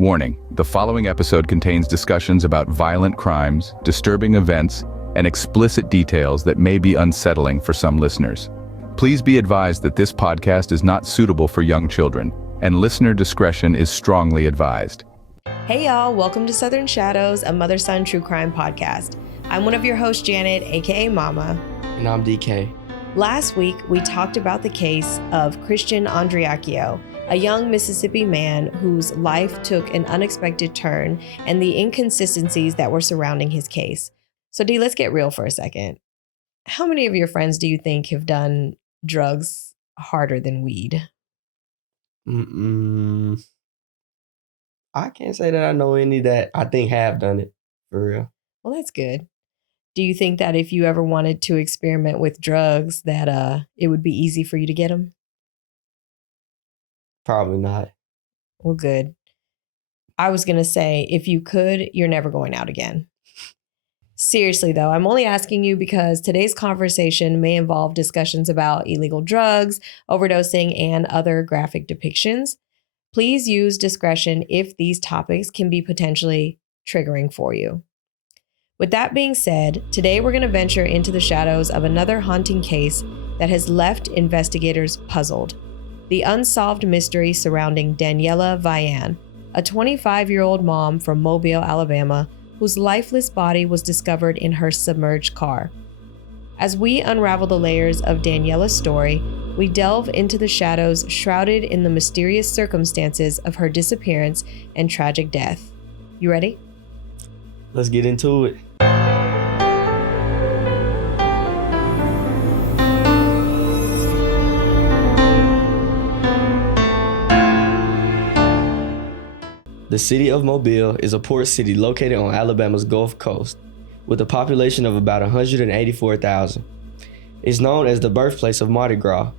Warning, the following episode contains discussions about violent crimes, disturbing events, and explicit details that may be unsettling for some listeners. Please be advised that this podcast is not suitable for young children, and listener discretion is strongly advised. Hey y'all, welcome to Southern Shadows, a mother-son true crime podcast. I'm one of your hosts, Janet, aka Mama. And I'm DK. Last week, we talked about the case of Christian Andreacchio, a young Mississippi man whose life took an unexpected turn, and the inconsistencies that were surrounding his case. So D, let's get real for a second. How many of your friends do you think have done drugs harder than weed? I can't say that I know any that I think have done it, for real. Well, that's good. Do you think that if you ever wanted to experiment with drugs that it would be easy for you to get them? Probably not. Well, good. I was going to say, if you could, you're never going out again. Seriously, though, I'm only asking you because today's conversation may involve discussions about illegal drugs, overdosing, and other graphic depictions. Please use discretion if these topics can be potentially triggering for you. With that being said, today we're going to venture into the shadows of another haunting case that has left investigators puzzled. The unsolved mystery surrounding Daniella Vian, a 25-year-old mom from Mobile, Alabama, whose lifeless body was discovered in her submerged car. As we unravel the layers of Daniella's story, we delve into the shadows shrouded in the mysterious circumstances of her disappearance and tragic death. You ready? Let's get into it. The city of Mobile is a port city located on Alabama's Gulf Coast, with a population of about 184,000. It's known as the birthplace of Mardi Gras.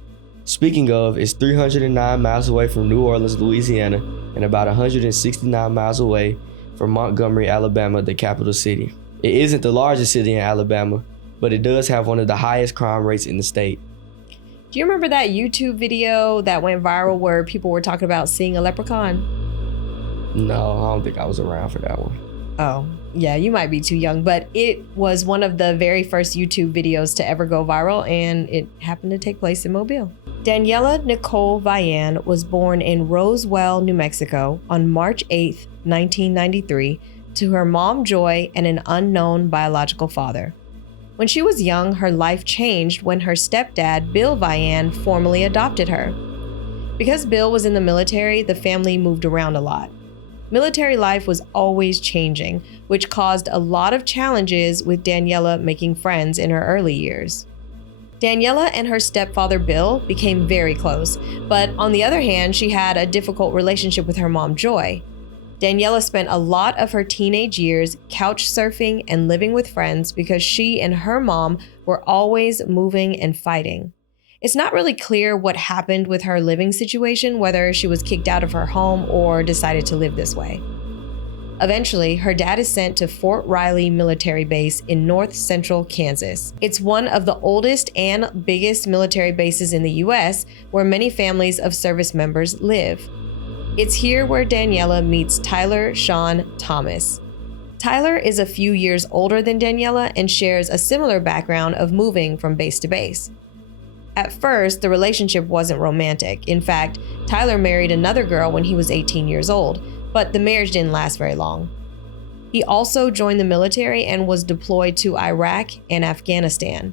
Speaking of, it's 309 miles away from New Orleans, Louisiana, and about 169 miles away from Montgomery, Alabama, the capital city. It isn't the largest city in Alabama, but it does have one of the highest crime rates in the state. Do you remember that YouTube video that went viral where people were talking about seeing a leprechaun? No, I don't think I was around for that one. Oh, yeah, you might be too young, but it was one of the very first YouTube videos to ever go viral, and it happened to take place in Mobile. Daniella Nicole Vian was born in Roswell, New Mexico on March 8, 1993, to her mom Joy and an unknown biological father. When she was young, her life changed when her stepdad, Bill Vian, formally adopted her. Because Bill was in the military, the family moved around a lot. Military life was always changing, which caused a lot of challenges with Daniella making friends in her early years. Daniella and her stepfather Bill became very close, but on the other hand, she had a difficult relationship with her mom Joy. Daniella spent a lot of her teenage years couch surfing and living with friends because she and her mom were always moving and fighting. It's not really clear what happened with her living situation, whether she was kicked out of her home or decided to live this way. Eventually, her dad is sent to Fort Riley Military Base in north central Kansas. It's one of the oldest and biggest military bases in the U.S., where many families of service members live. It's here where Daniella meets Tyler Sean Thomas. Tyler is a few years older than Daniella and shares a similar background of moving from base to base. At first, the relationship wasn't romantic. In fact, Tyler married another girl when he was 18 years old, but the marriage didn't last very long. He also joined the military and was deployed to Iraq and Afghanistan.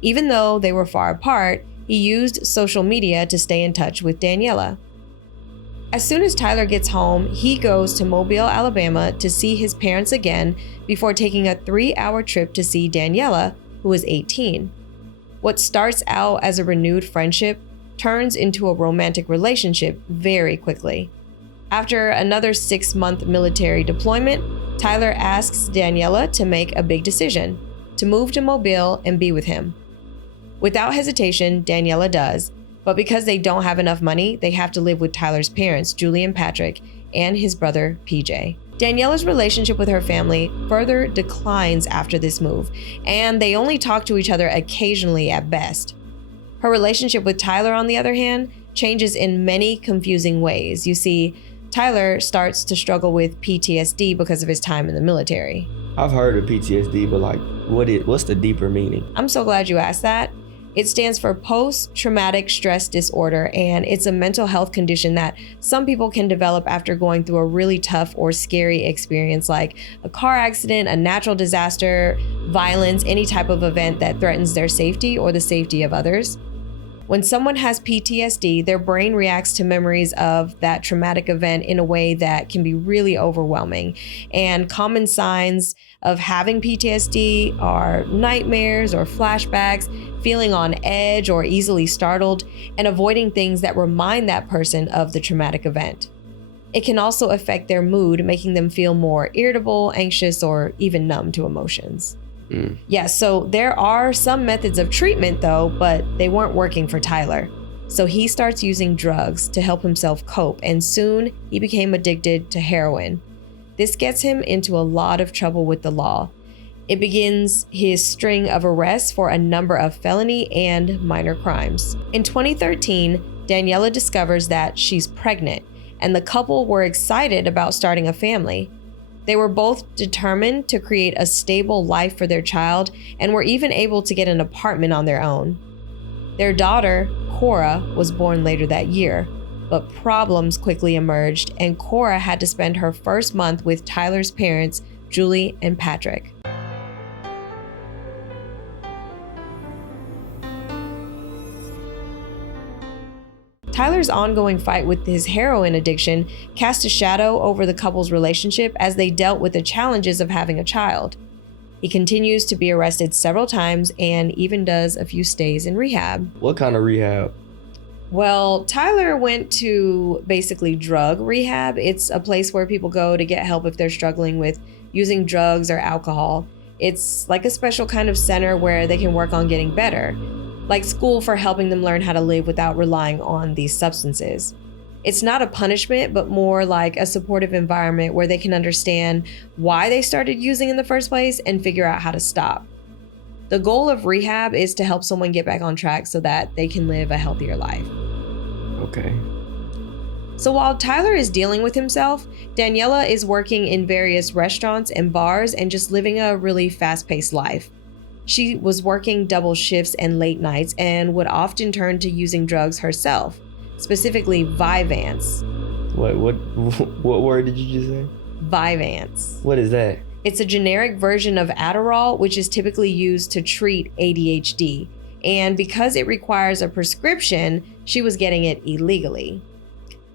Even though they were far apart, he used social media to stay in touch with Daniella. As soon as Tyler gets home, he goes to Mobile, Alabama to see his parents again before taking a 3-hour trip to see Daniella, who is 18. What starts out as a renewed friendship turns into a romantic relationship very quickly. After another 6-month military deployment, Tyler asks Daniella to make a big decision, to move to Mobile and be with him. Without hesitation, Daniella does, but because they don't have enough money, they have to live with Tyler's parents, Julie and Patrick, and his brother, PJ. Daniella's relationship with her family further declines after this move, and they only talk to each other occasionally at best. Her relationship with Tyler, on the other hand, changes in many confusing ways. You see, Tyler starts to struggle with PTSD because of his time in the military. I've heard of PTSD, but like, what's the deeper meaning? I'm so glad you asked that. It stands for post-traumatic stress disorder, and it's a mental health condition that some people can develop after going through a really tough or scary experience like a car accident, a natural disaster, violence, any type of event that threatens their safety or the safety of others. When someone has PTSD, their brain reacts to memories of that traumatic event in a way that can be really overwhelming. And common signs of having PTSD are nightmares or flashbacks, feeling on edge or easily startled, and avoiding things that remind that person of the traumatic event. It can also affect their mood, making them feel more irritable, anxious, or even numb to emotions. Yeah, so there are some methods of treatment though, but they weren't working for Tyler. So he starts using drugs to help himself cope, and soon he became addicted to heroin. This gets him into a lot of trouble with the law. It begins his string of arrests for a number of felony and minor crimes. In 2013, Daniella discovers that she's pregnant, and the couple were excited about starting a family. They were both determined to create a stable life for their child and were even able to get an apartment on their own. Their daughter, Cora, was born later that year, but problems quickly emerged, and Cora had to spend her first month with Tyler's parents, Julie and Patrick. Tyler's ongoing fight with his heroin addiction cast a shadow over the couple's relationship as they dealt with the challenges of having a child. He continues to be arrested several times and even does a few stays in rehab. What kind of rehab? Well, Tyler went to basically drug rehab. It's a place where people go to get help if they're struggling with using drugs or alcohol. It's like a special kind of center where they can work on getting better, like school for helping them learn how to live without relying on these substances. It's not a punishment, but more like a supportive environment where they can understand why they started using in the first place and figure out how to stop. The goal of rehab is to help someone get back on track so that they can live a healthier life. Okay. So while Tyler is dealing with himself, Daniella is working in various restaurants and bars and just living a really fast-paced life. She was working double shifts and late nights and would often turn to using drugs herself, specifically Vyvanse. What word did you just say? Vyvanse. What is that? It's a generic version of Adderall, which is typically used to treat ADHD. And because it requires a prescription, she was getting it illegally.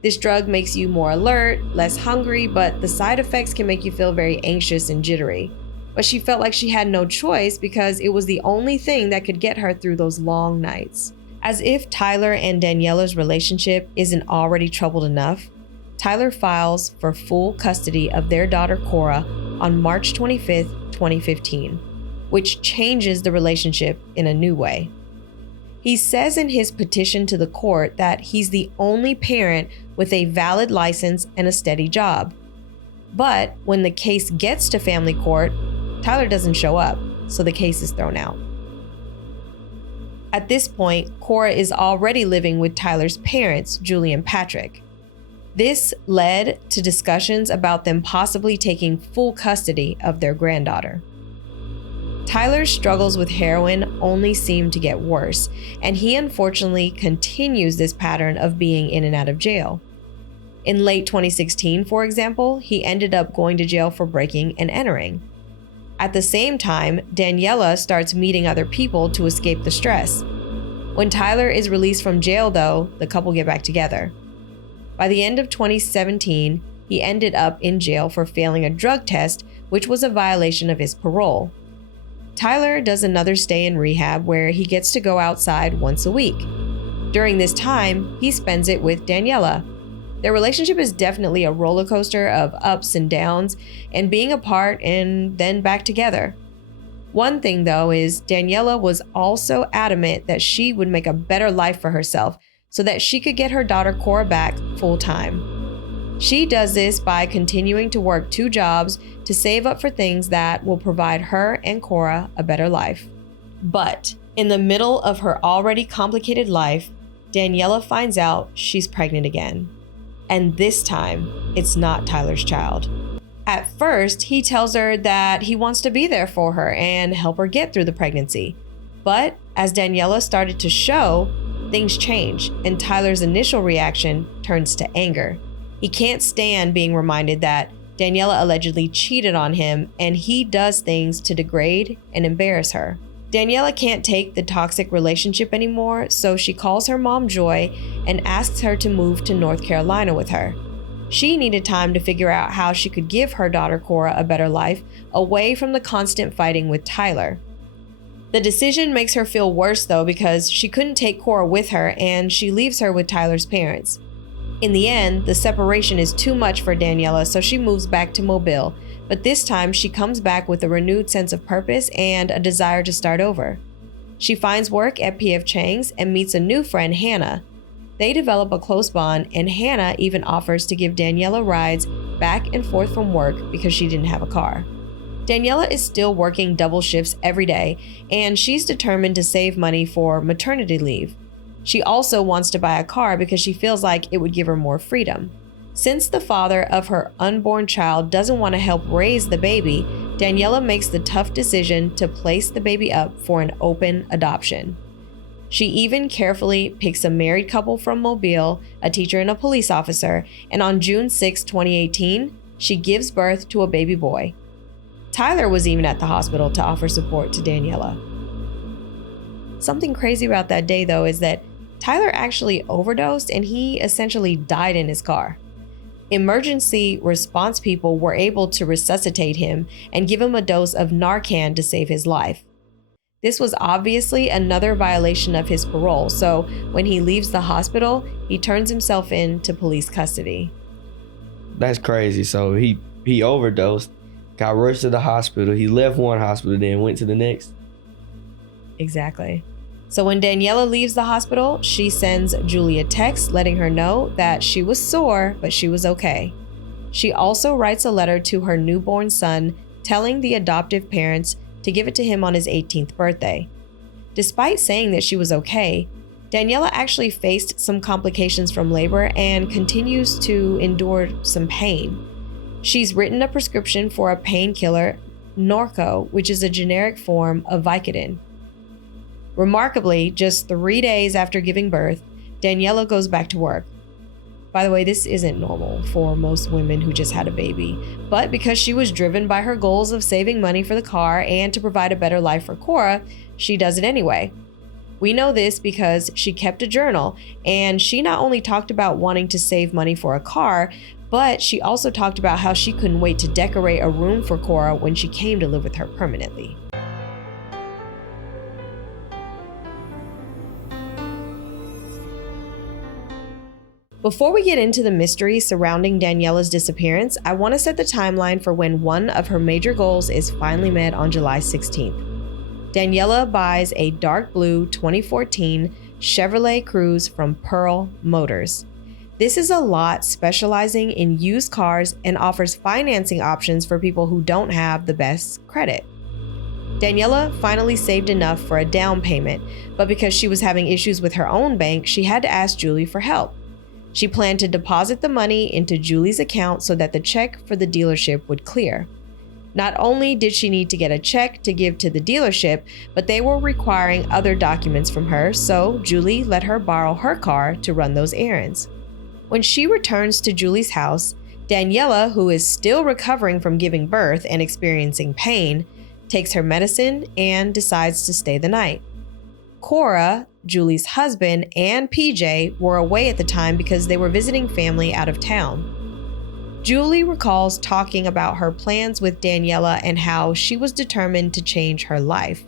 This drug makes you more alert, less hungry, but the side effects can make you feel very anxious and jittery. But she felt like she had no choice because it was the only thing that could get her through those long nights. As if Tyler and Daniella's relationship isn't already troubled enough, Tyler files for full custody of their daughter Cora on March 25th, 2015, which changes the relationship in a new way. He says in his petition to the court that he's the only parent with a valid license and a steady job. But when the case gets to family court, Tyler doesn't show up, so the case is thrown out. At this point, Cora is already living with Tyler's parents, Julie and Patrick. This led to discussions about them possibly taking full custody of their granddaughter. Tyler's struggles with heroin only seem to get worse, and he unfortunately continues this pattern of being in and out of jail. In late 2016, for example, he ended up going to jail for breaking and entering. At the same time, Daniella starts meeting other people to escape the stress. When Tyler is released from jail, though, the couple get back together. By the end of 2017, he ended up in jail for failing a drug test, which was a violation of his parole. Tyler does another stay in rehab where he gets to go outside once a week. During this time, he spends it with Daniella. Their relationship is definitely a roller coaster of ups and downs, and being apart and then back together. One thing, though, is Daniella was also adamant that she would make a better life for herself so that she could get her daughter Cora back full time. She does this by continuing to work 2 jobs to save up for things that will provide her and Cora a better life. But in the middle of her already complicated life, Daniella finds out she's pregnant again. And this time, it's not Tyler's child. At first, he tells her that he wants to be there for her and help her get through the pregnancy. But as Daniella started to show, things change, and Tyler's initial reaction turns to anger. He can't stand being reminded that Daniella allegedly cheated on him, and he does things to degrade and embarrass her. Daniella can't take the toxic relationship anymore, so she calls her mom Joy and asks her to move to North Carolina with her. She needed time to figure out how she could give her daughter Cora a better life away from the constant fighting with Tyler. The decision makes her feel worse though, because she couldn't take Cora with her and she leaves her with Tyler's parents. In the end, the separation is too much for Daniella, so she moves back to Mobile, but this time she comes back with a renewed sense of purpose and a desire to start over. She finds work at P.F. Chang's and meets a new friend, Hannah. They develop a close bond, and Hannah even offers to give Daniella rides back and forth from work because she didn't have a car. Daniella is still working double shifts every day, and she's determined to save money for maternity leave. She also wants to buy a car because she feels like it would give her more freedom. Since the father of her unborn child doesn't want to help raise the baby, Daniella makes the tough decision to place the baby up for an open adoption. She even carefully picks a married couple from Mobile, a teacher and a police officer, and on June 6, 2018, she gives birth to a baby boy. Tyler was even at the hospital to offer support to Daniella. Something crazy about that day, though, is that Tyler actually overdosed and he essentially died in his car. Emergency response people were able to resuscitate him and give him a dose of Narcan to save his life. This was obviously another violation of his parole, so when he leaves the hospital, he turns himself in to police custody. That's crazy. So he overdosed, got rushed to the hospital. He left one hospital, then went to the next. Exactly. So when Daniella leaves the hospital, she sends Julie a text letting her know that she was sore, but she was okay. She also writes a letter to her newborn son, telling the adoptive parents to give it to him on his 18th birthday. Despite saying that she was okay, Daniella actually faced some complications from labor and continues to endure some pain. She's written a prescription for a painkiller, Norco, which is a generic form of Vicodin. Remarkably, just 3 days after giving birth, Daniella goes back to work. By the way, this isn't normal for most women who just had a baby, but because she was driven by her goals of saving money for the car and to provide a better life for Cora, she does it anyway. We know this because she kept a journal, and she not only talked about wanting to save money for a car, but she also talked about how she couldn't wait to decorate a room for Cora when she came to live with her permanently. Before we get into the mystery surrounding Daniella's disappearance, I want to set the timeline for when one of her major goals is finally met on July 16th. Daniella buys a dark blue 2014 Chevrolet Cruze from Pearl Motors. This is a lot specializing in used cars and offers financing options for people who don't have the best credit. Daniella finally saved enough for a down payment, but because she was having issues with her own bank, she had to ask Julie for help. She planned to deposit the money into Julie's account so that the check for the dealership would clear. Not only did she need to get a check to give to the dealership, but they were requiring other documents from her, so Julie let her borrow her car to run those errands. When she returns to Julie's house, Daniella, who is still recovering from giving birth and experiencing pain, takes her medicine and decides to stay the night. Cora, Julie's husband, and PJ were away at the time because they were visiting family out of town. Julie recalls talking about her plans with Daniella and how she was determined to change her life.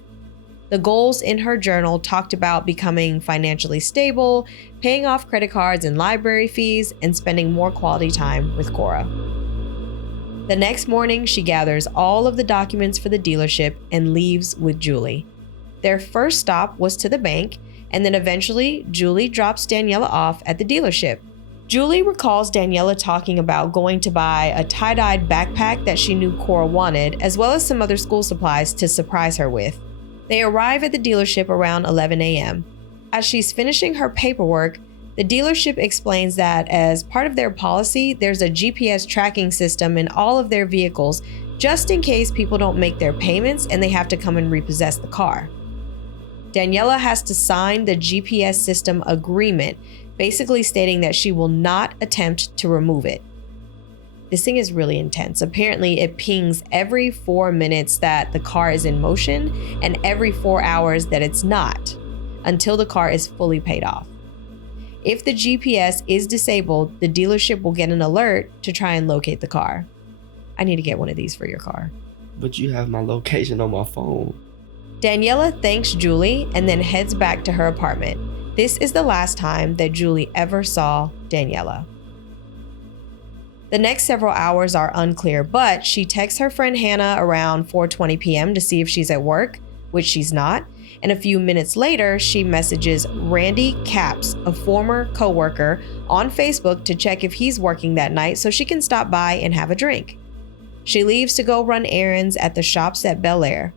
The goals in her journal talked about becoming financially stable, paying off credit cards and library fees, and spending more quality time with Cora. The next morning, she gathers all of the documents for the dealership and leaves with Julie. Their first stop was to the bank, and then eventually, Julie drops Daniella off at the dealership. Julie recalls Daniella talking about going to buy a tie-dyed backpack that she knew Cora wanted, as well as some other school supplies to surprise her with. They arrive at the dealership around 11 a.m. As she's finishing her paperwork, The dealership explains that as part of their policy, there's a GPS tracking system in all of their vehicles just in case people don't make their payments and they have to come and repossess the car. Daniella has to sign the GPS system agreement, basically stating that she will not attempt to remove it. This thing is really intense. Apparently, it pings every 4 minutes that the car is in motion and every 4 hours that it's not, until the car is fully paid off. If the GPS is disabled, the dealership will get an alert to try and locate the car. I need to get one of these for your car. But you have my location on my phone. Daniella thanks Julie and then heads back to her apartment. This is the last time that Julie ever saw Daniella. The next several hours are unclear, but she texts her friend Hannah around 4:20 p.m. to see if she's at work, which she's not. And a few minutes later, she messages Randy Capps, a former coworker, on Facebook to check if he's working that night so she can stop by and have a drink. She leaves to go run errands at the shops at Bel Air.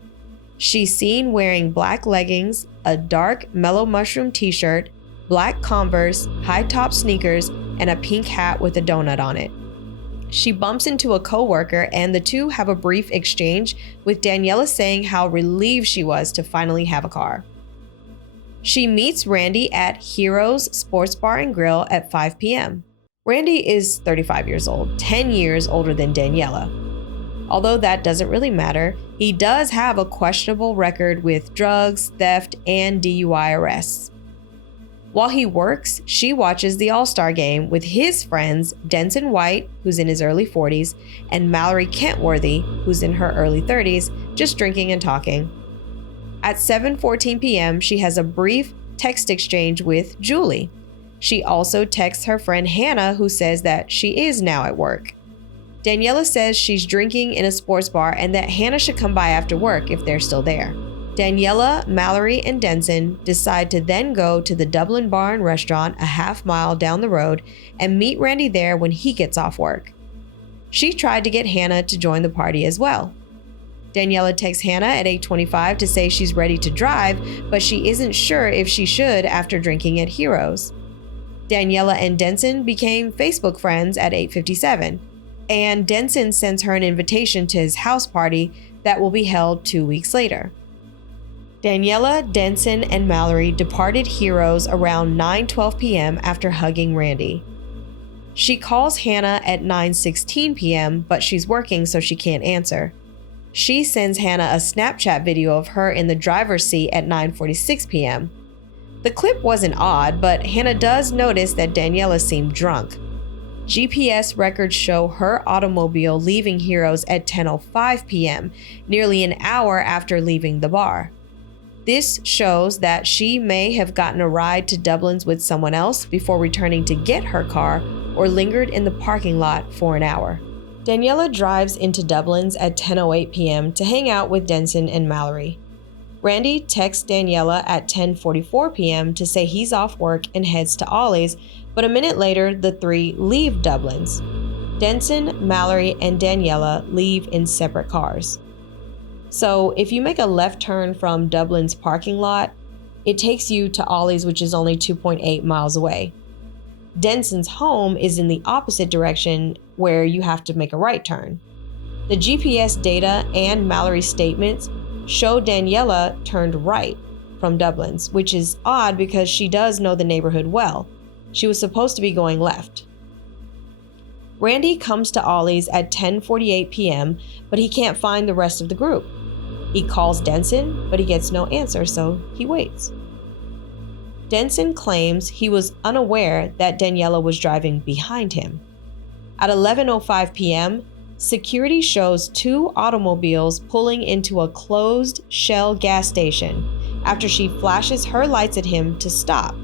She's seen wearing black leggings, a dark mellow mushroom t-shirt, black Converse, high-top sneakers, and a pink hat with a donut on it. She bumps into a coworker and the two have a brief exchange, with Daniella saying how relieved she was to finally have a car. She meets Randy at Heroes Sports Bar and Grill at 5 p.m. Randy is 35 years old, 10 years older than Daniella. Although that doesn't really matter, he does have a questionable record with drugs, theft, and DUI arrests. While he works, she watches the All-Star Game with his friends Denson White, who's in his early 40s, and Mallory Kentworthy, who's in her early 30s, just drinking and talking. At 7:14 p.m., she has a brief text exchange with Julie. She also texts her friend Hannah, who says that she is now at work. Daniella says she's drinking in a sports bar and that Hannah should come by after work if they're still there. Daniella, Mallory, and Denson decide to then go to the Dublin Bar and Restaurant a half-mile down the road and meet Randy there when he gets off work. She tried to get Hannah to join the party as well. Daniella texts Hannah at 8:25 to say she's ready to drive, but she isn't sure if she should after drinking at Heroes. Daniella and Denson became Facebook friends at 8:57, and Denson sends her an invitation to his house party that will be held 2 weeks later. Daniella, Denson, and Mallory departed Heroes around 9:12 p.m. after hugging Randy. She calls Hannah at 9:16 p.m., but she's working so she can't answer. She sends Hannah a Snapchat video of her in the driver's seat at 9:46 p.m. The clip wasn't odd, but Hannah does notice that Daniella seemed drunk. GPS records show her automobile leaving Heroes at 10:05 p.m., nearly an hour after leaving the bar. This shows that she may have gotten a ride to Dublin's with someone else before returning to get her car or lingered in the parking lot for an hour. Daniella drives into Dublin's at 10:08 p.m. to hang out with Denson and Mallory. Randy texts Daniella at 10:44 p.m. to say he's off work and heads to Ollie's, but a minute later, the three leave Dublin's. Denson, Mallory, and Daniella leave in separate cars. So if you make a left turn from Dublin's parking lot, it takes you to Ollie's, which is only 2.8 miles away. Denson's home is in the opposite direction, where you have to make a right turn. The GPS data and Mallory's statements show Daniella turned right from Dublin's, which is odd because she does know the neighborhood well. She was supposed to be going left. Randy comes to Ollie's at 10:48 p.m., but he can't find the rest of the group. He calls Denson, but he gets no answer, so he waits. Denson claims he was unaware that Daniella was driving behind him. At 11:05 p.m., security shows two automobiles pulling into a closed Shell gas station after she flashes her lights at him to stop.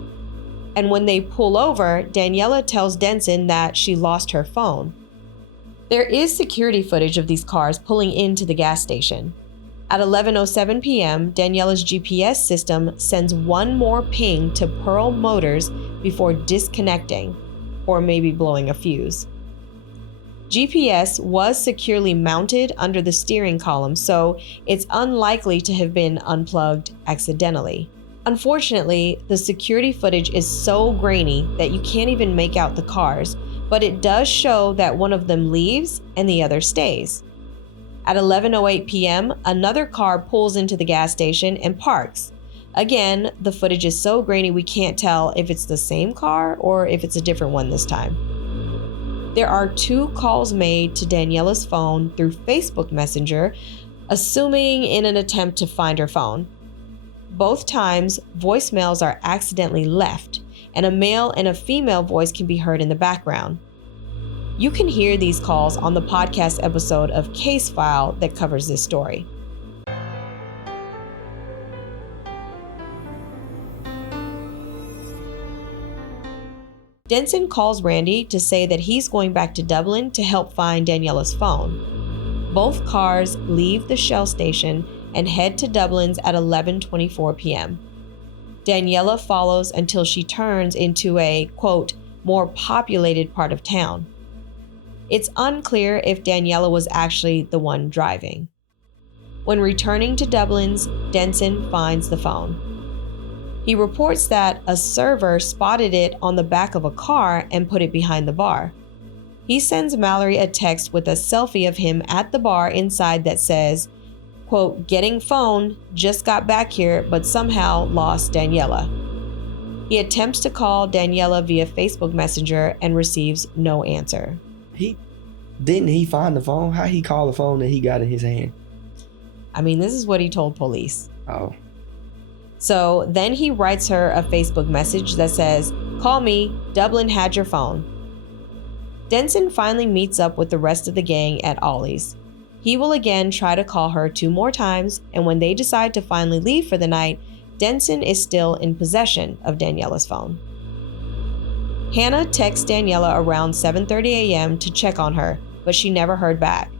And when they pull over, Daniella tells Denson that she lost her phone. There is security footage of these cars pulling into the gas station. At 11:07 p.m., Daniella's GPS system sends one more ping to Pearl Motors before disconnecting, or maybe blowing a fuse. GPS was securely mounted under the steering column, so it's unlikely to have been unplugged accidentally. Unfortunately, the security footage is so grainy that you can't even make out the cars, but it does show that one of them leaves and the other stays. At 11:08 p.m., another car pulls into the gas station and parks. Again, the footage is so grainy we can't tell if it's the same car or if it's a different one this time. There are 2 calls made to Daniella's phone through Facebook Messenger, assuming in an attempt to find her phone. Both times, voicemails are accidentally left, and a male and a female voice can be heard in the background. You can hear these calls on the podcast episode of Case File that covers this story. Denson calls Randy to say that he's going back to Dublin to help find Daniella's phone. Both cars leave the Shell station and head to Dublin's at 11:24 p.m. Daniella follows until she turns into a, quote, more populated part of town. It's unclear if Daniella was actually the one driving. When returning to Dublin's, Denson finds the phone. He reports that a server spotted it on the back of a car and put it behind the bar. He sends Mallory a text with a selfie of him at the bar inside that says, quote, getting phone, just got back here, but somehow lost Daniella. He attempts to call Daniella via Facebook Messenger and receives no answer. Didn't he find the phone? How he call the phone that he got in his hand? I mean, this is what he told police. Oh. So then he writes her a Facebook message that says, call me, Dublin had your phone. Denson finally meets up with the rest of the gang at Ollie's. He will again try to call her 2 more times, and when they decide to finally leave for the night, Denson is still in possession of Daniella's phone. Hannah texts Daniella around 7:30 a.m. to check on her, but she never heard back.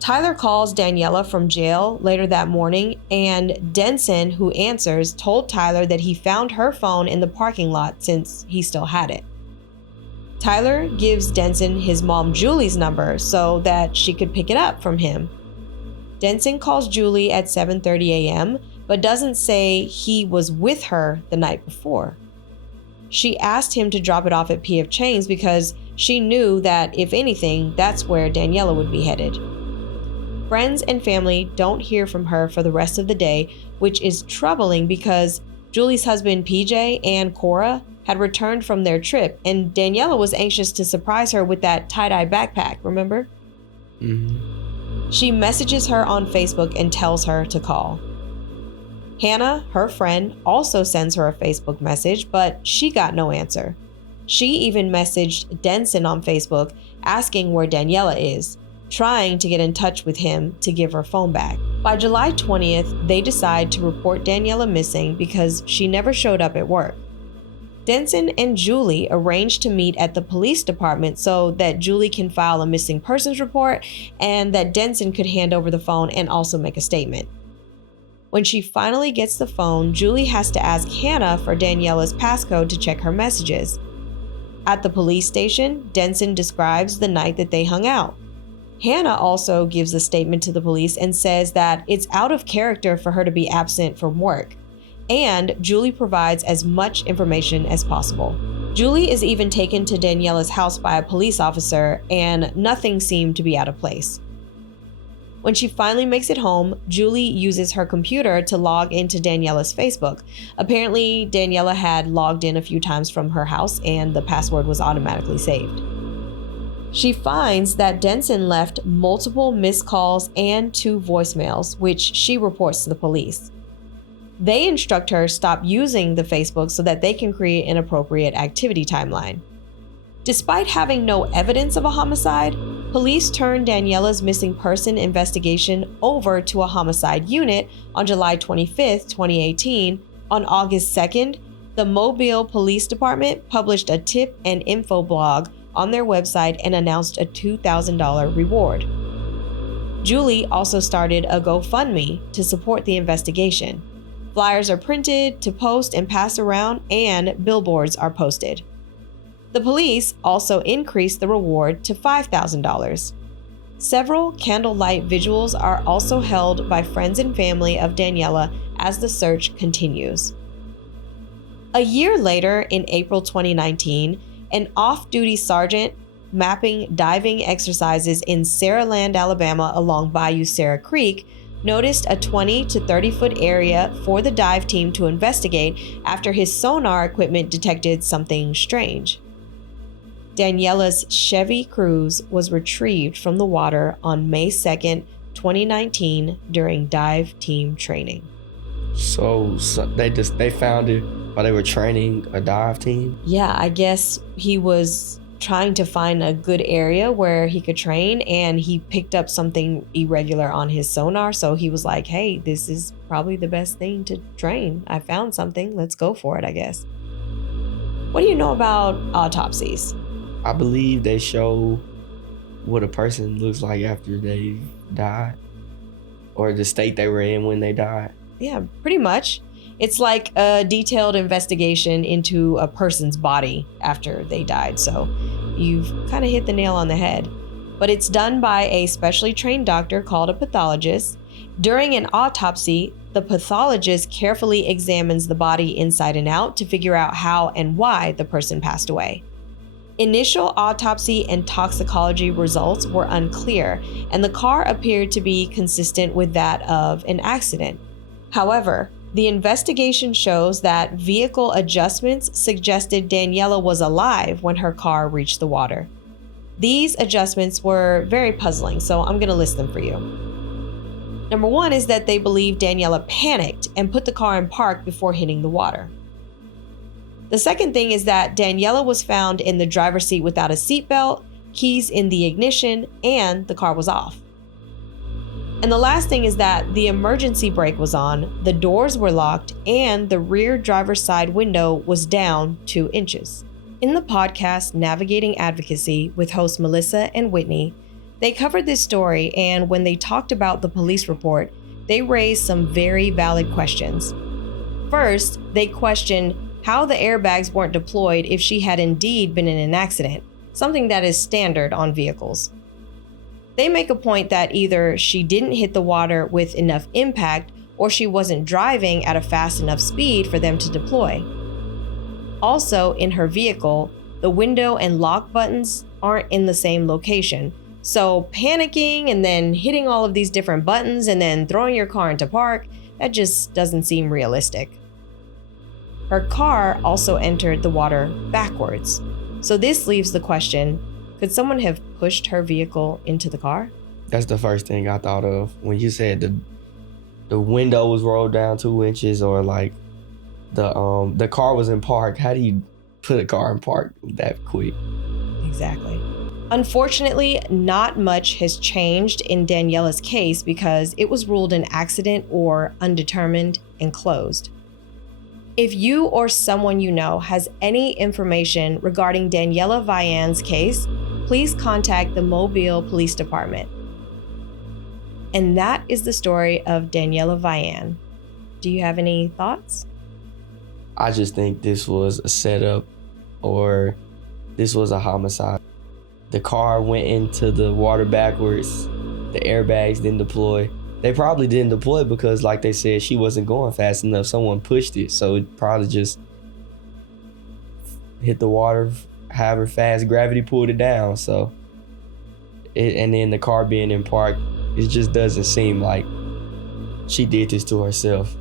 Tyler calls Daniella from jail later that morning, and Denson, who answers, told Tyler that he found her phone in the parking lot since he still had it. Tyler gives Denson his mom Julie's number so that she could pick it up from him. Denson calls Julie at 7:30 a.m., but doesn't say he was with her the night before. She asked him to drop it off at P.F. Chang's because she knew that, if anything, that's where Daniella would be headed. Friends and family don't hear from her for the rest of the day, which is troubling because Julie's husband PJ and Cora had returned from their trip, and Daniella was anxious to surprise her with that tie-dye backpack, remember? Mm-hmm. She messages her on Facebook and tells her to call. Hannah, her friend, also sends her a Facebook message, but she got no answer. She even messaged Denson on Facebook asking where Daniella is, trying to get in touch with him to give her phone back. By July 20th, they decide to report Daniella missing because she never showed up at work. Denson and Julie arranged to meet at the police department so that Julie can file a missing persons report and that Denson could hand over the phone and also make a statement. When she finally gets the phone, Julie has to ask Hannah for Daniella's passcode to check her messages. At the police station, Denson describes the night that they hung out. Hannah also gives a statement to the police and says that it's out of character for her to be absent from work. And Julie provides as much information as possible. Julie is even taken to Daniella's house by a police officer, and nothing seemed to be out of place. When she finally makes it home, Julie uses her computer to log into Daniella's Facebook. Apparently, Daniella had logged in a few times from her house, and the password was automatically saved. She finds that Denson left multiple missed calls and 2 voicemails, which she reports to the police. They instruct her stop using the Facebook so that they can create an appropriate activity timeline. Despite having no evidence of a homicide, police turned Daniella's missing person investigation over to a homicide unit on July 25, 2018. On August 2nd, the Mobile Police Department published a tip and info blog on their website and announced a $2,000 reward. Julie also started a GoFundMe to support the investigation. Flyers are printed to post and pass around, and billboards are posted. The police also increased the reward to $5,000. Several candlelight vigils are also held by friends and family of Daniella as the search continues. A year later, in April 2019, an off-duty sergeant mapping diving exercises in Saraland, Alabama along Bayou Sarah Creek noticed a 20 to 30 foot area for the dive team to investigate after his sonar equipment detected something strange. Daniella's Chevy Cruze was retrieved from the water on May 2nd, 2019 during dive team training. So they found it while they were training a dive team? Yeah, I guess he was trying to find a good area where he could train, and he picked up something irregular on his sonar. So he was like, hey, this is probably the best thing to train. I found something. Let's go for it, I guess. What do you know about autopsies? I believe they show what a person looks like after they died, or the state they were in when they died. Yeah, pretty much. It's like a detailed investigation into a person's body after they died. So you've kind of hit the nail on the head. But it's done by a specially trained doctor called a pathologist. During an autopsy, the pathologist carefully examines the body inside and out to figure out how and why the person passed away. Initial autopsy and toxicology results were unclear, and the car appeared to be consistent with that of an accident. However, the investigation shows that vehicle adjustments suggested Daniella was alive when her car reached the water. These adjustments were very puzzling, so I'm going to list them for you. Number one is that they believe Daniella panicked and put the car in park before hitting the water. The second thing is that Daniella was found in the driver's seat without a seatbelt, keys in the ignition, and the car was off. And the last thing is that the emergency brake was on, the doors were locked, and the rear driver's side window was down 2 inches. In the podcast Navigating Advocacy with hosts Melissa and Whitney, they covered this story, and when they talked about the police report, they raised some very valid questions. First, they questioned how the airbags weren't deployed if she had indeed been in an accident, something that is standard on vehicles. They make a point that either she didn't hit the water with enough impact or she wasn't driving at a fast enough speed for them to deploy. Also, in her vehicle, the window and lock buttons aren't in the same location. So panicking and then hitting all of these different buttons and then throwing your car into park, that just doesn't seem realistic. Her car also entered the water backwards. So this leaves the question, could someone have pushed her vehicle into the car? That's the first thing I thought of when you said the window was rolled down 2 inches, or like the car was in park. How do you put a car in park that quick? Exactly. Unfortunately, not much has changed in Daniella's case because it was ruled an accident or undetermined and closed. If you or someone you know has any information regarding Daniella Vian's case, please contact the Mobile Police Department. And that is the story of Daniella Vian. Do you have any thoughts? I just think this was a setup, or this was a homicide. The car went into the water backwards. The airbags didn't deploy. They probably didn't deploy because, like they said, she wasn't going fast enough. Someone pushed it, so it probably just hit the water, however fast gravity pulled it down. So, and then the car being in park, it just doesn't seem like she did this to herself.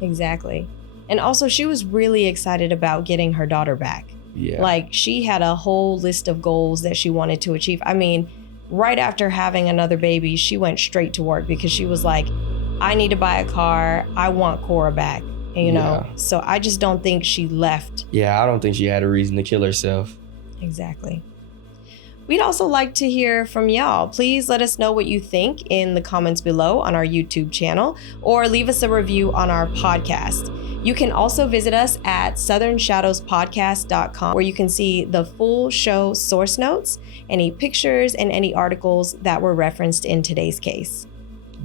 Exactly. And also, she was really excited about getting her daughter back. Yeah. Like, she had a whole list of goals that she wanted to achieve. I mean, right after having another baby, she went straight to work because she was like, I need to buy a car. I want Cora back. And, you know, so I just don't think she left. Yeah, I don't think she had a reason to kill herself. Exactly. We'd also like to hear from y'all. Please let us know what you think in the comments below on our YouTube channel, or leave us a review on our podcast. You can also visit us at southernshadowspodcast.com, where you can see the full show source notes, any pictures, and any articles that were referenced in today's case.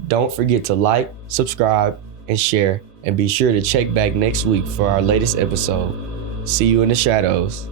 Don't forget to like, subscribe, and share, and be sure to check back next week for our latest episode. See you in the shadows.